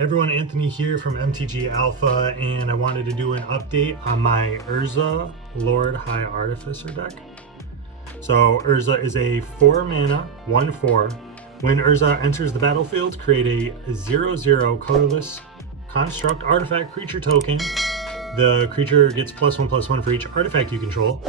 Everyone, Anthony here from MTG Alpha, and I wanted to do an update on my Urza Lord High Artificer deck. So Urza is a 4 mana, 1/4. When Urza enters the battlefield, create a 0/0 colorless construct artifact creature token. The creature gets +1/+1 for each artifact you control.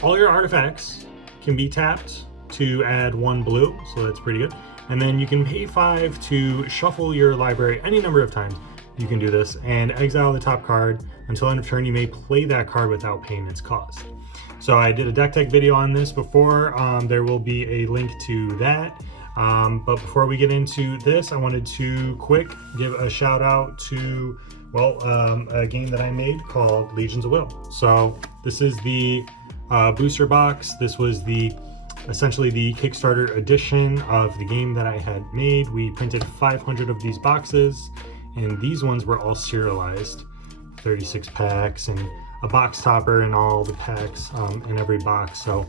All your artifacts can be tapped to add 1 blue, so that's pretty good. And then you can pay 5 to shuffle your library any number of times. You can do this and exile the top card. Until end of turn, you may play that card without paying its cost. So I did a deck tech video on this before. There will be a link to that. But before we get into this, I wanted to give a shout out to, a game that I made called Legions of Will. So this is the booster box. This was essentially the Kickstarter edition of the game that I had made. We printed 500 of these boxes, and these ones were all serialized, 36 packs and a box topper and all the packs in every box. So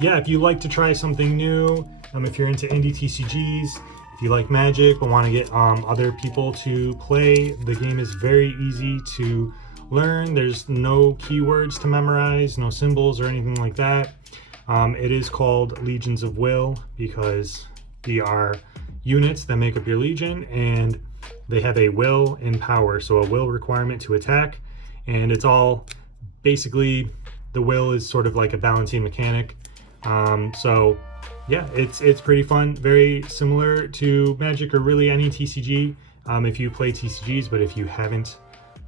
yeah, if you like to try something new, if you're into indie TCGs, if you like Magic but want to get other people to play, the game is very easy to learn. There's no keywords to memorize, no symbols or anything like that. It is called Legions of Will because they are units that make up your legion, and they have a will and power, so a will requirement to attack, and it's all basically, the will is sort of like a balancing mechanic. So yeah, it's pretty fun, very similar to Magic or really any TCG if you play TCGs, but if you haven't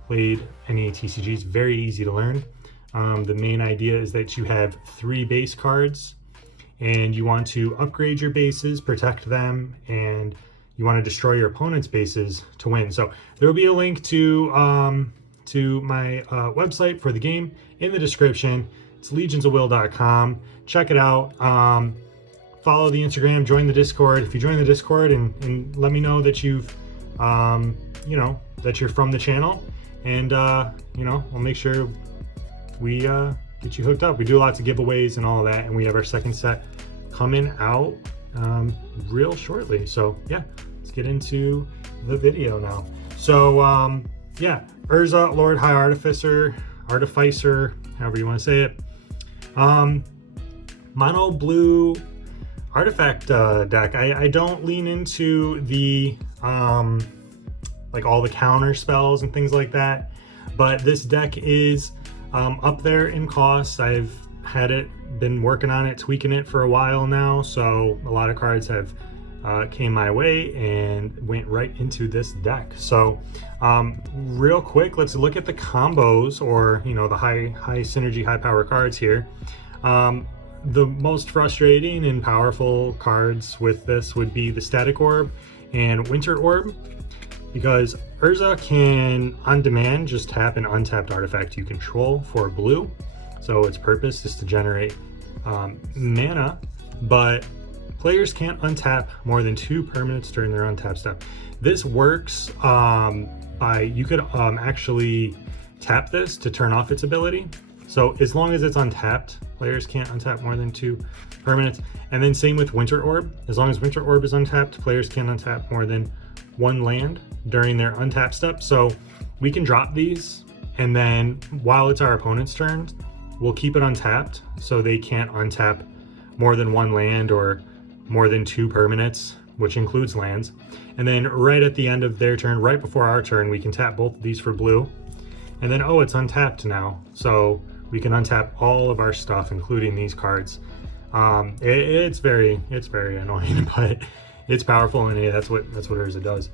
played any TCGs, very easy to learn. The main idea is that you have 3 base cards and you want to upgrade your bases, protect them, and you want to destroy your opponent's bases to win. So there will be a link to my website for the game in the description. It's legionsofwill.com. Check it out. Follow the Instagram, join the Discord. If you join the Discord and let me know that you've, that you're from the channel, and we'll make sure we get you hooked up. We do lots of giveaways and all of that, and we have our second set coming out real shortly. So yeah, let's get into the video now. So yeah, Urza Lord High Artificer, however you want to say it. Mono blue artifact deck. I don't lean into the like all the counter spells and things like that, but this deck is up there in cost. I've been working on it, tweaking it for a while now, so a lot of cards have came my way and went right into this deck. So real quick, let's look at the combos, or the high synergy, high power cards here. The most frustrating and powerful cards with this would be the Static Orb and Winter Orb, because Urza can, on demand, just tap an untapped artifact you control for blue. So its purpose is to generate mana, but players can't untap more than 2 permanents during their untap step. This works you could actually tap this to turn off its ability. So as long as it's untapped, players can't untap more than 2 permanents. And then same with Winter Orb. As long as Winter Orb is untapped, players can't untap more than 1 land during their untap step. So we can drop these, and then while it's our opponent's turn, we'll keep it untapped so they can't untap more than 1 land or more than 2 permanents, which includes lands. And then right at the end of their turn, right before our turn, we can tap both of these for blue. And then, oh, it's untapped now. So we can untap all of our stuff, including these cards. It's very annoying, but it's powerful, and hey, that's what Urza does.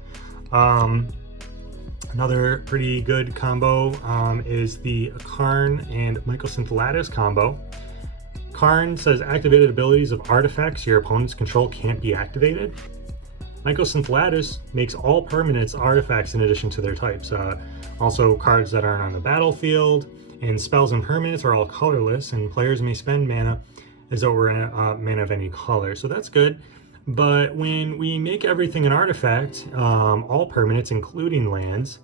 Another pretty good combo is the Karn and Mycosynth Lattice combo. Karn says activated abilities of artifacts your opponent's control can't be activated. Mycosynth Lattice makes all permanents artifacts in addition to their types. Also, cards that aren't on the battlefield and spells and permanents are all colorless, and players may spend mana as though it were mana of any color. So that's good. But when we make everything an artifact, all permanents, including lands,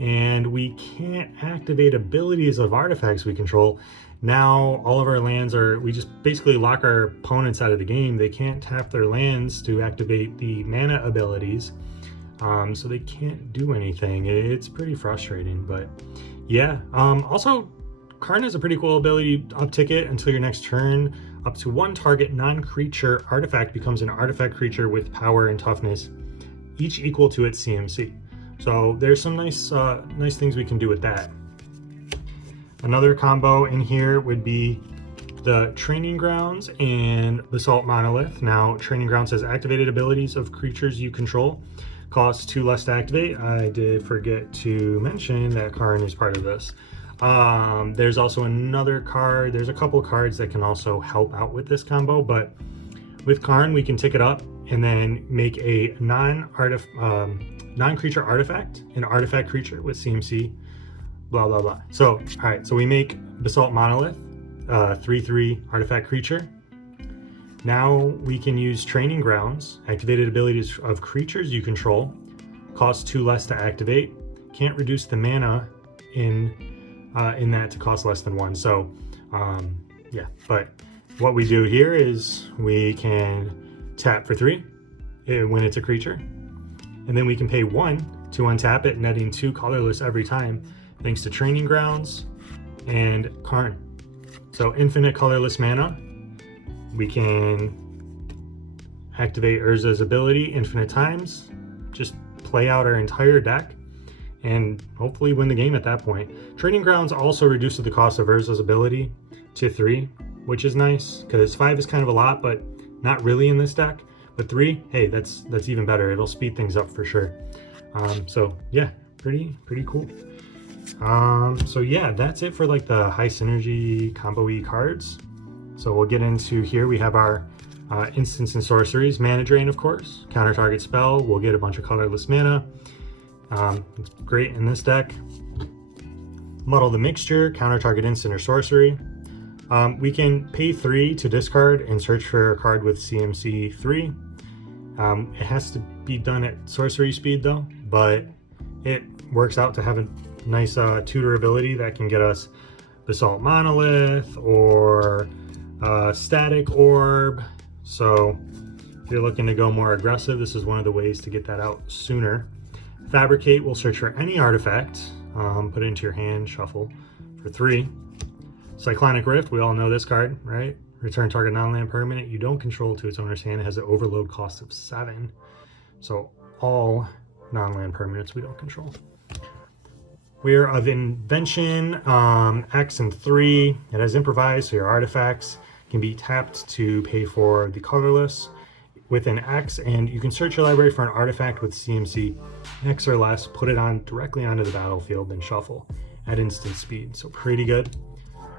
and we can't activate abilities of artifacts we control, now all of our lands we just basically lock our opponents out of the game. They can't tap their lands to activate the mana abilities. so they can't do anything. It's pretty frustrating, but yeah. Also, Karn has a pretty cool ability to uptick it until your next turn. Up to one target non-creature artifact becomes an artifact creature with power and toughness, each equal to its CMC. So there's some nice things we can do with that. Another combo in here would be the Training Grounds and Basalt Monolith. Now, Training Grounds has activated abilities of creatures you control. Costs 2 less to activate. I did forget to mention that Karn is part of this. There's also another card. There's a couple cards that can also help out with this combo, but with Karn, we can tick it up and then make a non-creature artifact, an artifact creature with CMC, blah, blah, blah. So, all right, so we make Basalt Monolith, 3/3 artifact creature. Now we can use Training Grounds, activated abilities of creatures you control, costs 2 less to activate, can't reduce the mana in that to cost less than 1. So yeah, but what we do here is we can tap for 3 when it's a creature, and then we can pay 1 to untap it, netting 2 colorless every time, thanks to Training Grounds and Karn. So infinite colorless mana. We can activate Urza's ability infinite times, just play out our entire deck, and hopefully win the game at that point. Training Grounds also reduces the cost of Urza's ability to 3, which is nice, because 5 is kind of a lot, but not really in this deck. But 3, hey, that's even better. It'll speed things up for sure. So yeah, pretty cool. So yeah, that's it for like the high synergy combo-y cards. So we'll get into here. We have our instants and sorceries. Mana Drain, of course. Counter target spell. We'll get a bunch of colorless mana. It's great in this deck. Muddle the Mixture, counter target instant or sorcery. We can pay 3 to discard and search for a card with CMC 3. It has to be done at sorcery speed though, but it works out to have a nice tutor ability that can get us Basalt Monolith or Static Orb. So if you're looking to go more aggressive, this is one of the ways to get that out sooner. Fabricate will search for any artifact, put it into your hand, shuffle for 3. Cyclonic Rift, we all know this card, right? Return target non-land permanent you don't control to its owner's hand. It has an overload cost of 7. So all non-land permanents we don't control. We're of Invention, X and 3. It has Improvise, so your artifacts can be tapped to pay for the colorless with an X, and you can search your library for an artifact with CMC X or less, put it on directly onto the battlefield, then shuffle at instant speed. So pretty good.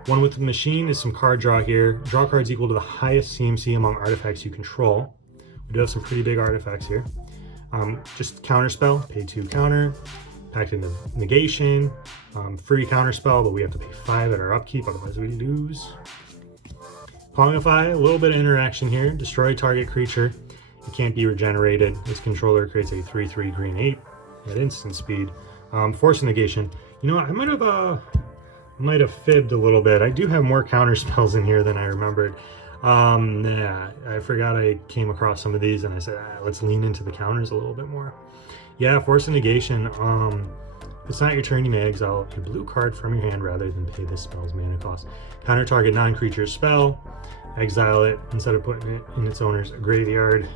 One with the Machine is some card draw here. Draw cards equal to the highest CMC among artifacts you control. We do have some pretty big artifacts here. Just counter spell, pay 2 counter, packed into negation, free counter spell, but we have to pay 5 at our upkeep, otherwise we lose. Pongify, a little bit of interaction here. Destroy target creature. It can't be regenerated. Its controller creates a 3/3 green 8 at instant speed. Force negation. You know what? I might have fibbed a little bit. I do have more counter spells in here than I remembered. Yeah, I forgot I came across some of these and I said, let's lean into the counters a little bit more. Yeah, Force negation. If it's not your turn, you may exile a blue card from your hand rather than pay this spell's mana cost. Counter target non-creature spell, exile it instead of putting it in its owner's graveyard.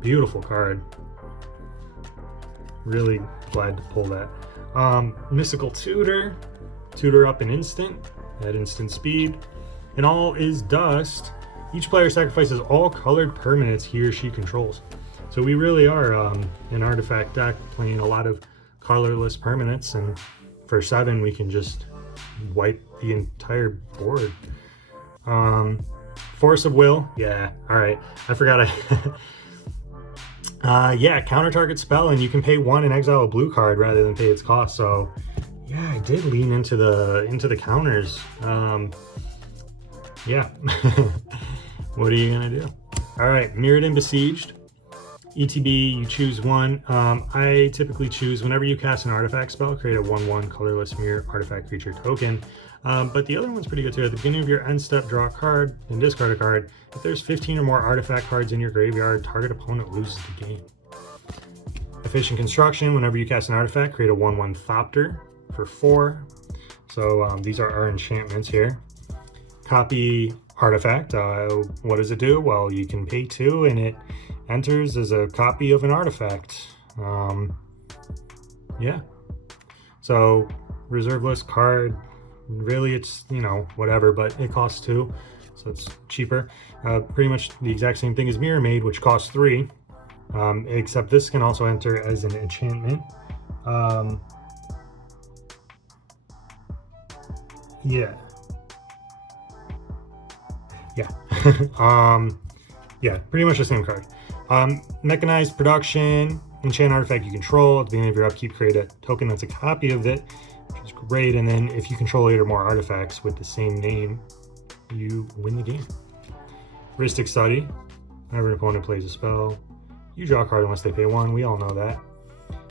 Beautiful card. Really glad to pull that. Mystical Tutor, tutor up an instant at instant speed. And all is dust. Each player sacrifices all colored permanents he or she controls. So we really are an artifact deck playing a lot of colorless permanents, and for 7 we can just wipe the entire board. Force of Will, yeah, all right, I forgot yeah, counter target spell, and you can pay 1 and exile a blue card rather than pay its cost. So yeah, I did lean into the counters. Yeah. What are you gonna do? All right, Mirrored and Besieged. ETB, you choose one. I typically choose, whenever you cast an artifact spell, create a 1/1 colorless mirror artifact creature token. But the other one's pretty good too. At the beginning of your end step, draw a card and discard a card. If there's 15 or more artifact cards in your graveyard, target opponent loses the game. efficient construction. Whenever you cast an artifact, create a 1/1 Thopter for 4. So these are our enchantments here. Copy artifact. What does it do? Well, you can pay 2 and it enters as a copy of an artifact. Yeah. So reserve list card, really it's, you know, whatever, but it costs 2, so it's cheaper. Pretty much the exact same thing as Mirror Maid, which costs 3, except this can also enter as an enchantment. Yeah. Yeah, pretty much the same card. Mechanized production, enchant artifact you control. At the beginning of your upkeep, create a token that's a copy of it, which is great. And then if you control 8 or more artifacts with the same name, you win the game. Heuristic Study. Whenever an opponent plays a spell, you draw a card unless they pay 1. We all know that.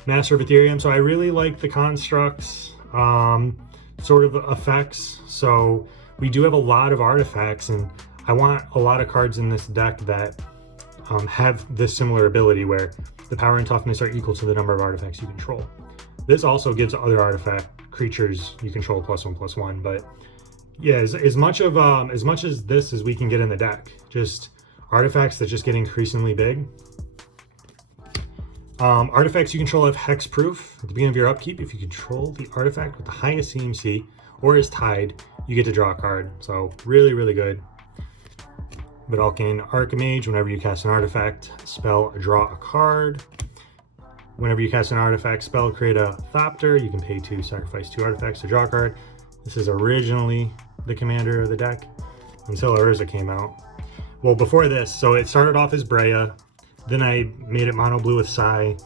Master of Ethereum. So I really like the constructs sort of effects. So we do have a lot of artifacts, and I want a lot of cards in this deck that have this similar ability where the power and toughness are equal to the number of artifacts you control. This also gives other artifact creatures you control +1/+1, but yeah, as much as this as we can get in the deck, just artifacts that just get increasingly big. Artifacts you control have hexproof. At the beginning of your upkeep, if you control the artifact with the highest CMC or is tied, you get to draw a card. So really, really good. Vedalken Archimage. Whenever you cast an artifact spell, draw a card. Whenever you cast an artifact spell, create a Thopter. You can pay 2, sacrifice 2 artifacts to draw a card. This is originally the commander of the deck until Urza came out. Well, before this, so it started off as Breya, then I made it mono blue with Sai,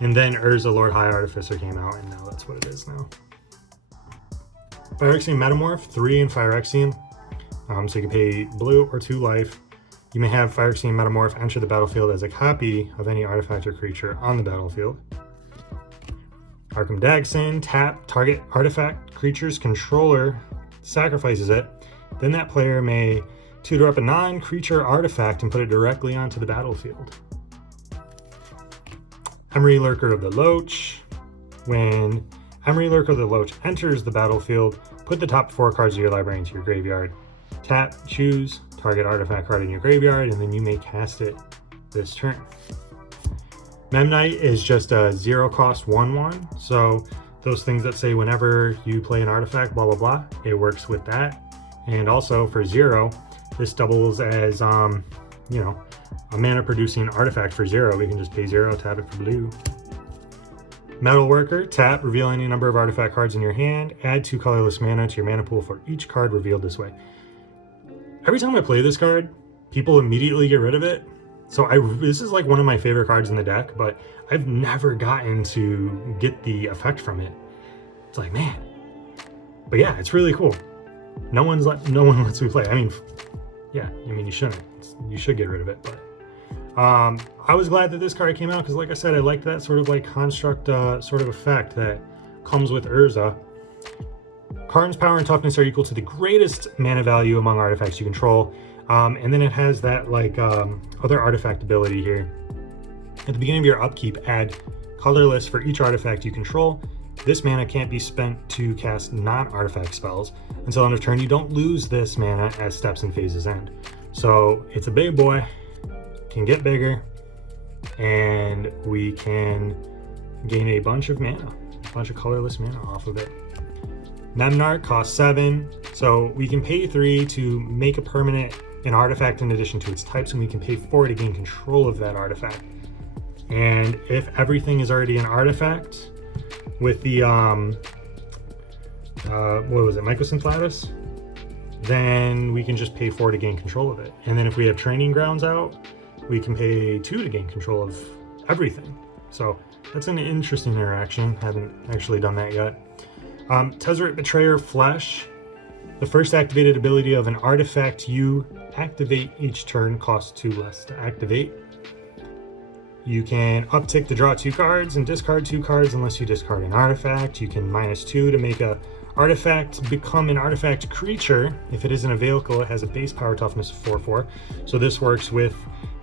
and then Urza Lord High Artificer came out, and now that's what it is now. Phyrexian Metamorph, 3 in Phyrexian. So you can pay blue or 2 life. You may have Phyrexian Metamorph enter the battlefield as a copy of any artifact or creature on the battlefield. Arkham Dagson, tap target artifact creature's controller, sacrifices it. Then that player may tutor up a non-creature artifact and put it directly onto the battlefield. Emery Lurker of the Loach. When Emery Lurker of the Loach enters the battlefield, put the top 4 cards of your library into your graveyard. Tap, choose target artifact card in your graveyard, and then you may cast it this turn. Memnite is just a 0 cost 1/1. So those things that say whenever you play an artifact, blah, blah, blah, it works with that. And also for 0, this doubles as, you know, a mana producing artifact for 0. We can just pay 0, tap it for blue. Metalworker, tap, reveal any number of artifact cards in your hand, add 2 colorless mana to your mana pool for each card revealed this way. Every time I play this card, people immediately get rid of it. So this is like one of my favorite cards in the deck, but I've never gotten to get the effect from it. It's like, man. But yeah, it's really cool. No one lets me play. I mean, yeah, I mean, you shouldn't. You should get rid of it, but I was glad that this card came out because, like I said, I like that sort of like construct sort of effect that comes with Urza. Card's power and toughness are equal to the greatest mana value among artifacts you control, and then it has that like other artifact ability here. At the beginning of your upkeep, add colorless for each artifact you control. This mana can't be spent to cast non-artifact spells until end of turn. You don't lose this mana as steps and phases end. So it's a big boy, can get bigger, and we can gain a bunch of mana, a bunch of colorless mana off of it. Memnarch costs 7, so we can pay 3 to make a permanent an artifact in addition to its types, and we can pay 4 to gain control of that artifact. And if everything is already an artifact with the what was it, Mycosynthelatus, then we can just pay 4 to gain control of it. And then if we have Training Grounds out, we can pay 2 to gain control of everything. So that's an interesting interaction. Haven't actually done that yet. Tezzeret Betrayer Flesh. The first activated ability of an artifact you activate each turn costs 2 less to activate. You can uptick to draw 2 cards and discard 2 cards unless you discard an artifact. You can -2 to make a artifact become an artifact creature. If it isn't a vehicle, it has a base power toughness of 4/4. So this works with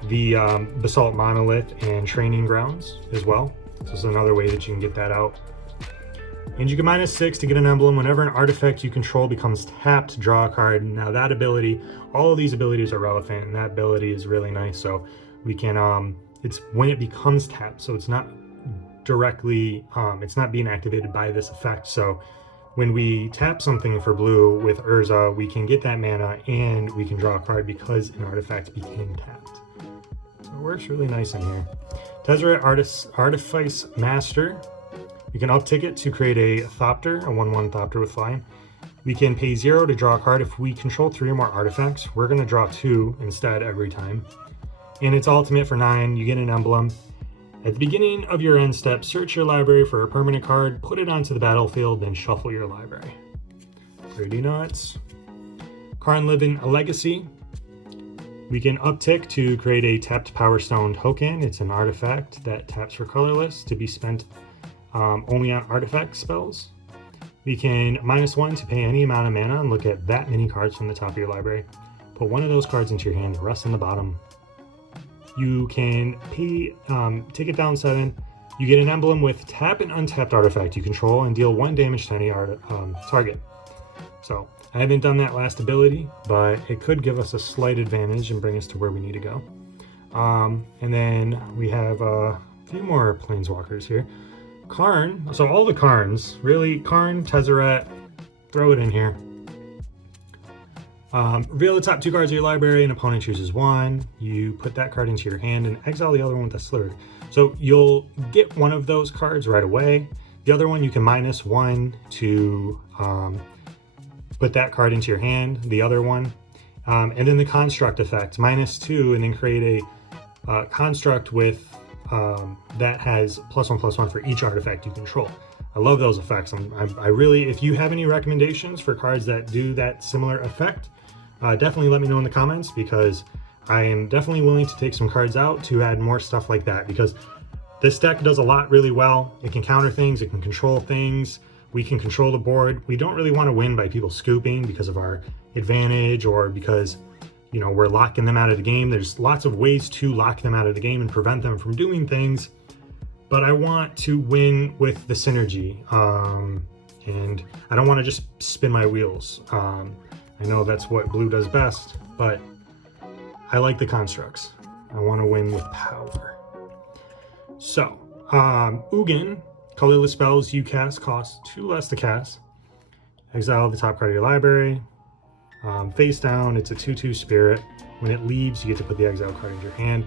the Basalt Monolith and Training Grounds as well. So it's another way that you can get that out. And you can -6 to get an emblem. Whenever an artifact you control becomes tapped, draw a card. Now that ability, all of these abilities are relevant, and that ability is really nice. So we can, it's when it becomes tapped, so it's not directly, it's not being activated by this effect. So when we tap something for blue with Urza, we can get that mana and we can draw a card because an artifact became tapped. So it works really nice in here. Tezzeret Artifice Master. We can uptick it to create a Thopter, a 1/1 Thopter with flying. We can pay 0 to draw a card. If we control 3 or more artifacts, we're going to draw 2 instead every time. And it's ultimate for 9. You get an emblem. At the beginning of your end step, search your library for a permanent card, put it onto the battlefield, then shuffle your library. Pretty nuts. Karn Living Legacy. We can uptick to create a tapped Power Stone token. It's an artifact that taps for colorless to be spent only on artifact spells. We can -1 to pay any amount of mana and look at that many cards from the top of your library. Put one of those cards into your hand, the rest in the bottom. You can pay, take it down 7. You get an emblem with tap an untapped artifact you control and deal 1 damage to any target. So I haven't done that last ability, but it could give us a slight advantage and bring us to where we need to go. And then we have a few more Planeswalkers here. Karn, so all the Karns, really, Karn, Tezzeret, throw it in here. Reveal the top 2 cards of your library, an opponent chooses 1. You put that card into your hand and exile the other one with a slur. So you'll get one of those cards right away. The other one you can -1 to put that card into your hand, the other one. And then the construct effect, -2, and then create a construct with that has +1/+1 for each artifact you control. I love those effects. I really, if you have any recommendations for cards that do that similar effect, definitely let me know in the comments, because I am definitely willing to take some cards out to add more stuff like that, because this deck does a lot really well. It can counter things, it can control things, we can control the board. We don't really want to win by people scooping because of our advantage, or because, you know, we're locking them out of the game. There's lots of ways to lock them out of the game and prevent them from doing things, but I want to win with the synergy, and I don't want to just spin my wheels. I know that's what blue does best, but I like the constructs. I want to win with power. So, Ugin, colorless spells you cast cost 2 less to cast. Exile the top card of your library. Face down, it's a 2/2 spirit. When it leaves, you get to put the exile card into your hand.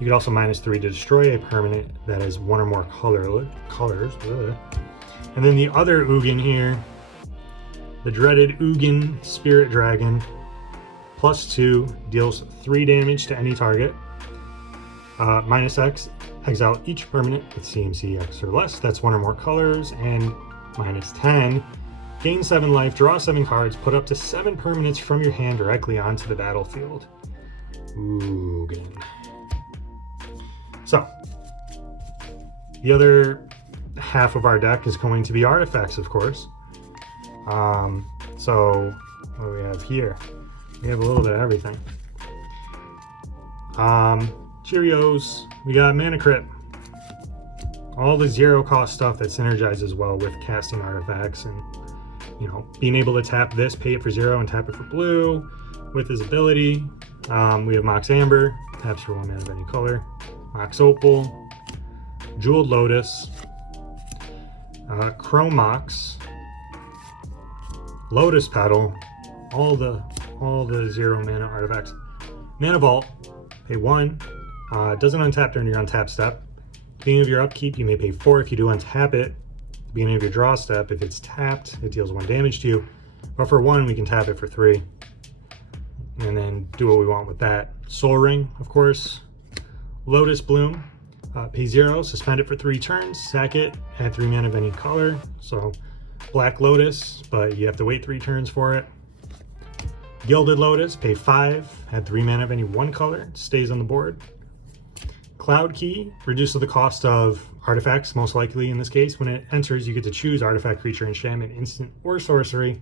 You could also -3 to destroy a permanent that has 1 or more colors. Ugh. And then the other Ugin here, the dreaded Ugin Spirit Dragon, +2, deals 3 damage to any target. -X, exile each permanent with CMC X or less, that's 1 or more colors, and -10, gain 7 life, draw 7 cards, put up to 7 permanents from your hand directly onto the battlefield. Ugin. So, the other half of our deck is going to be artifacts, of course. So, what do we have here? We have a little bit of everything. Cheerios, we got Mana Crypt. All the 0 cost stuff that synergizes well with casting artifacts, and, you know, being able to tap this, pay it for 0 and tap it for blue with his ability. We have Mox Amber, taps for 1 mana of any color. Mox Opal, Jeweled Lotus, Chrome Mox, Lotus Petal, all the 0 mana artifacts. Mana Vault, pay 1, doesn't untap during your untap step. Beginning of your upkeep, you may pay 4 if you do untap it. Beginning of your draw step, if it's tapped, it deals 1 damage to you. But for 1, we can tap it for 3. And then do what we want with that. Soul Ring, of course. Lotus Bloom, pay 0, suspend it for 3 turns, sack it, add 3 mana of any color. So Black Lotus, but you have to wait 3 turns for it. Gilded Lotus, pay 5, add 3 mana of any 1 color, stays on the board. Cloud Key reduces the cost of artifacts, most likely in this case. When it enters, you get to choose artifact, creature, enchantment, instant, or sorcery.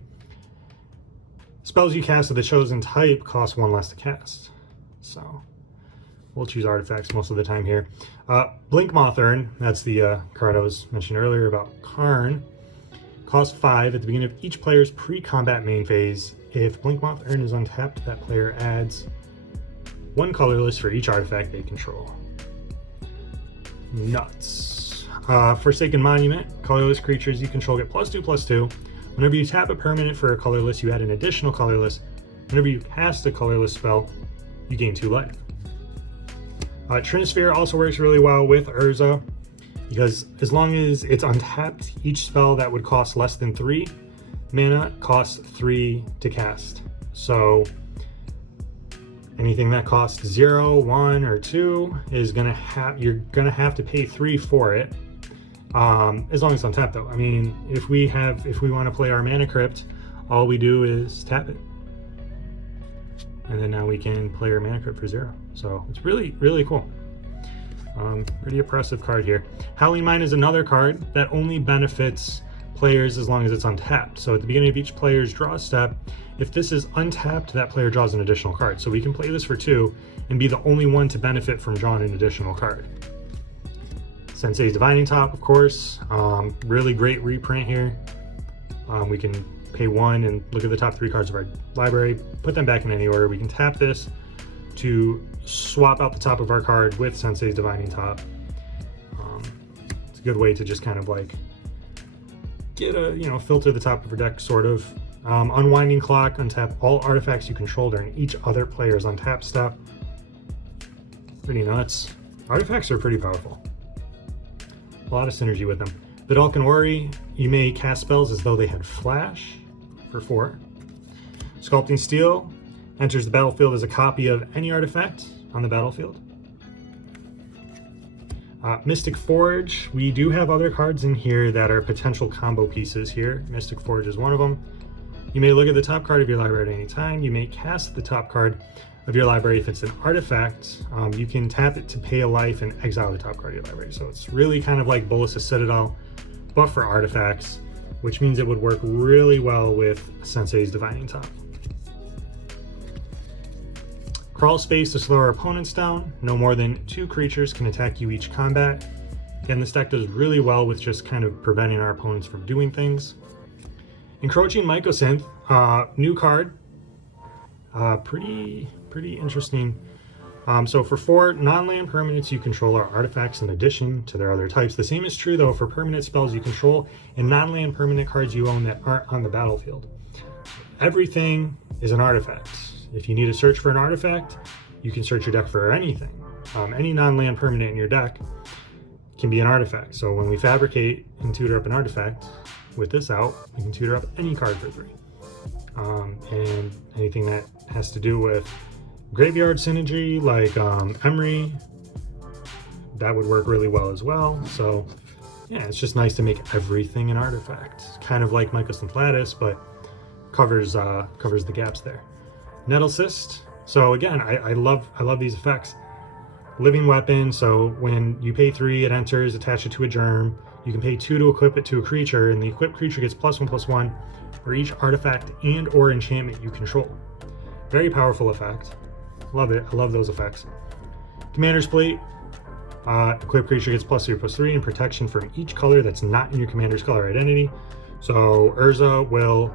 Spells you cast of the chosen type cost 1 less to cast. So we'll choose artifacts most of the time here. Blink Moth Urn, that's the card I was mentioning earlier about Karn. Cost 5 at the beginning of each player's pre-combat main phase. If Blink Moth Urn is untapped, that player adds 1 colorless for each artifact they control. Nuts. Forsaken Monument, colorless creatures you control get +2/+2. Whenever you tap a permanent for a colorless, you add an additional colorless. Whenever you cast a colorless spell, you gain 2 life. Trinisphere also works really well with Urza, because as long as it's untapped, each spell that would cost less than 3 mana costs 3 to cast. So anything that costs 0, 1, or 2 is you're gonna have to pay 3 for it. As long as it's untapped though. I mean, if we want to play our Mana Crypt, all we do is tap it. And then now we can play our Mana Crypt for 0. So it's really, really cool. Pretty impressive card here. Howling Mine is another card that only benefits players as long as it's untapped. So at the beginning of each player's draw step, if this is untapped, that player draws an additional card. So we can play this for 2 and be the only one to benefit from drawing an additional card. Sensei's Divining Top, of course. Really great reprint here. We can pay 1 and look at the top 3 cards of our library, put them back in any order. We can tap this to swap out the top of our card with Sensei's Divining Top. It's a good way to just kind of like get a, filter the top of your deck, sort of. Unwinding Clock, untap all artifacts you control during each other player's untap step. Pretty nuts. Artifacts are pretty powerful. A lot of synergy with them. Vidalcan Ori, you may cast spells as though they had flash for 4. Sculpting Steel enters the battlefield as a copy of any artifact on the battlefield. Mystic Forge, we do have other cards in here that are potential combo pieces here. Mystic Forge is one of them. You may look at the top card of your library at any time. You may cast the top card of your library if it's an artifact. You can tap it to pay a life and exile the top card of your library. So it's really kind of like Bolas' Citadel, but for artifacts, which means it would work really well with Sensei's Divining Top. Crawl Space to slow our opponents down. No more than 2 creatures can attack you each combat. Again, this deck does really well with just kind of preventing our opponents from doing things. Encroaching Mycosynth, new card. Pretty interesting. So for 4 non-land permanents you control are artifacts in addition to their other types. The same is true though for permanent spells you control and non-land permanent cards you own that aren't on the battlefield. Everything is an artifact. If you need to search for an artifact, you can search your deck for anything. Any non-land permanent in your deck can be an artifact. So when we fabricate and tutor up an artifact with this out, we can tutor up any card for 3. And anything that has to do with graveyard synergy, like Emery, that would work really well as well. So yeah, it's just nice to make everything an artifact. Kind of like Mycosynth Lattice, but covers the gaps there. Nettle Cyst. So again, I love these effects. Living Weapon, so when you pay 3, it enters, attach it to a germ. You can pay 2 to equip it to a creature, and the equipped creature gets +1/+1 for each artifact and or enchantment you control. Very powerful effect. Love it. I love those effects. Commander's Plate. Equipped creature gets +3/+3 and protection from each color that's not in your commander's color identity. So Urza will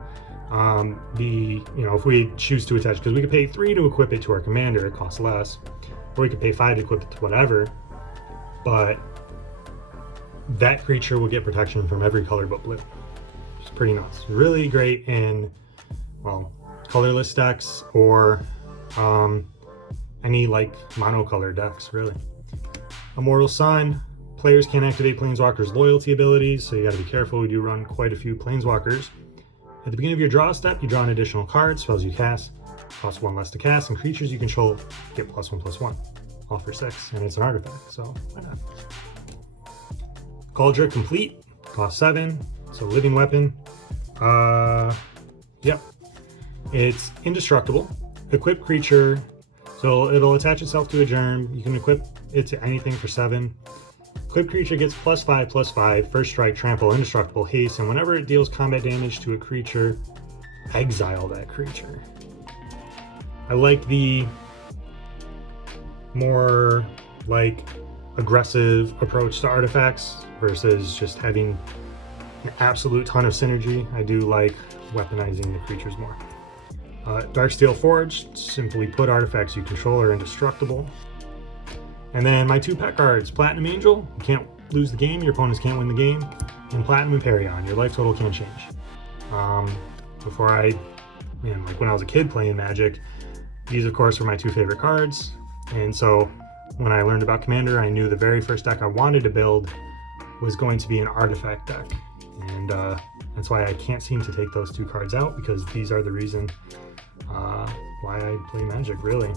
be, if we choose to attach, because we could pay 3 to equip it to our commander, it costs less, or we could pay 5 to equip it to whatever, but that creature will get protection from every color but blue. It's pretty nuts. Really great in, well, colorless decks or any like monocolor decks, really. Immortal Sun. Players can't activate Planeswalkers' loyalty abilities, so you gotta be careful. We do run quite a few Planeswalkers. At the beginning of your draw step, you draw an additional card. Spells you cast cost 1 less to cast, and creatures you control get +1/+1. All for 6, and it's an artifact, so why not? Cauldron Complete, cost 7, so Living Weapon. Yep. It's indestructible. Equipped creature, so it'll attach itself to a germ. You can equip it to anything for 7. Equipped creature gets +5/+5, first strike, trample, indestructible, haste, and whenever it deals combat damage to a creature, exile that creature. I like the more like aggressive approach to artifacts versus just having an absolute ton of synergy. I do like weaponizing the creatures more. Darksteel Forged, simply put, artifacts you control are indestructible. And then my 2 pet cards, Platinum Angel, you can't lose the game, your opponents can't win the game, and Platinum Imperion, your life total can't change. Before like when I was a kid playing Magic, these of course were my 2 favorite cards, and so when I learned about Commander, I knew the very first deck I wanted to build was going to be an artifact deck, and that's why I can't seem to take those 2 cards out, because these are the reason why I play Magic, really.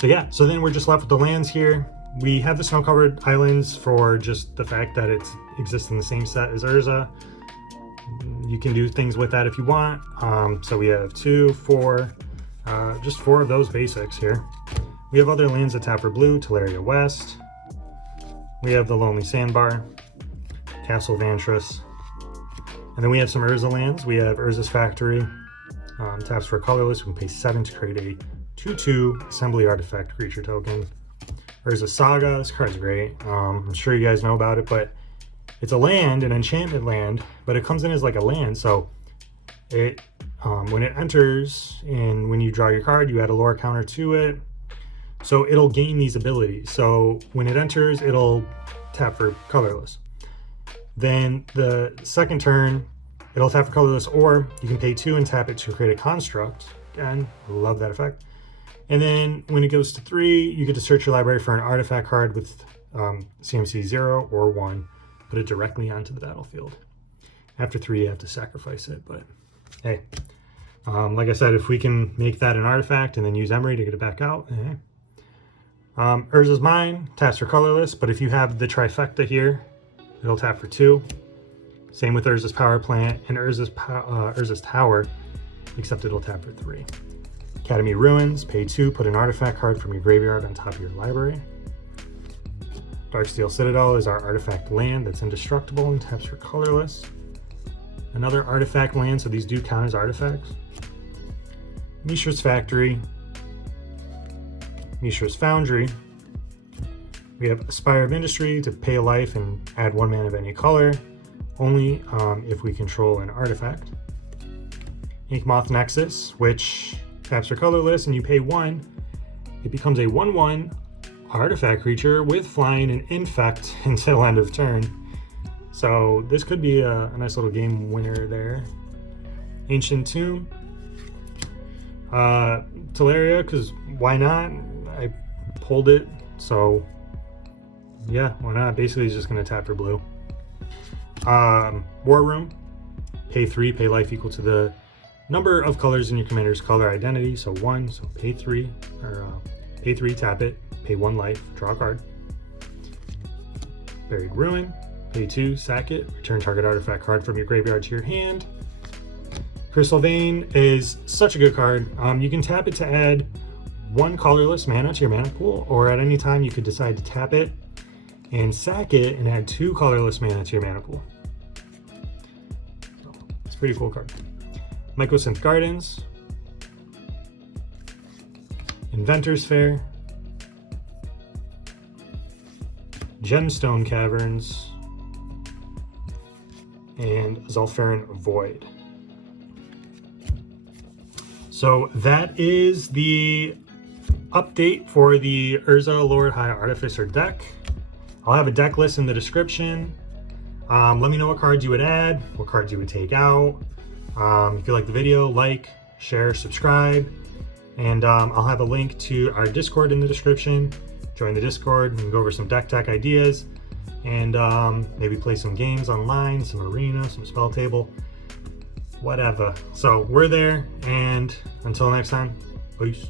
So yeah, so then we're just left with the lands here. We have the snow-covered islands for just the fact that it exists in the same set as Urza. You can do things with that if you want. So we have 2, 4, just 4 of those basics here. We have other lands that tap for blue, Teleria West. We have the Lonely Sandbar, Castle Vantress. And then we have some Urza lands. We have Urza's Factory, taps for a colorless. We can pay 7 to create a 2/2 assembly artifact creature token. Urza Saga, this card's great. I'm sure you guys know about it, but it's a land, an enchantment land, but it comes in as like a land. So it, when it enters and when you draw your card, you add a lore counter to it. So it'll gain these abilities. So when it enters, it'll tap for colorless. Then the second turn, it'll tap for colorless, or you can pay 2 and tap it to create a construct. Again, love that effect. And then when it goes to 3, you get to search your library for an artifact card with CMC 0 or 1, put it directly onto the battlefield. After 3, you have to sacrifice it, but hey, like I said, if we can make that an artifact and then use Emery to get it back out, hey. Urza's Mine, taps for colorless, but if you have the trifecta here, it'll tap for 2. Same with Urza's Power Plant and Urza's Tower, except it'll tap for 3. Academy Ruins, pay 2, put an artifact card from your graveyard on top of your library. Darksteel Citadel is our artifact land that's indestructible and taps for colorless. Another artifact land, so these do count as artifacts. Mishra's Factory, Mishra's Foundry. We have Aspire of Industry to pay a life and add 1 mana of any color, only if we control an artifact. Inkmoth Nexus, which taps for colorless and you pay 1, it becomes a 1/1 artifact creature with flying and infect until end of turn. So this could be a nice little game winner there. Ancient Tomb, Teleria, because why not? I pulled it, so yeah, why not? Basically, it's just going to tap for blue. War Room, pay 3, pay life equal to the number of colors in your commander's color identity, so 1, so pay 3, or pay 3, tap it, pay 1 life, draw a card. Buried Ruin, pay 2, sack it, return target artifact card from your graveyard to your hand. Crystal Vein is such a good card. You can tap it to add 1 colorless mana to your mana pool, or at any time you could decide to tap it and sack it and add 2 colorless mana to your mana pool. So, it's a pretty cool card. Mycosynth Gardens, Inventor's Fair, Gemstone Caverns, and Zul'Farran Void. So that is the update for the Urza Lord High Artificer deck. I'll have a deck list in the description. Let me know what cards you would add, what cards you would take out. If you like the video, like, share, subscribe, and I'll have a link to our Discord in the description. Join the Discord, we can go over some deck tech ideas, and maybe play some games online, some arena, some spell table, whatever. So we're there, and until next time, peace.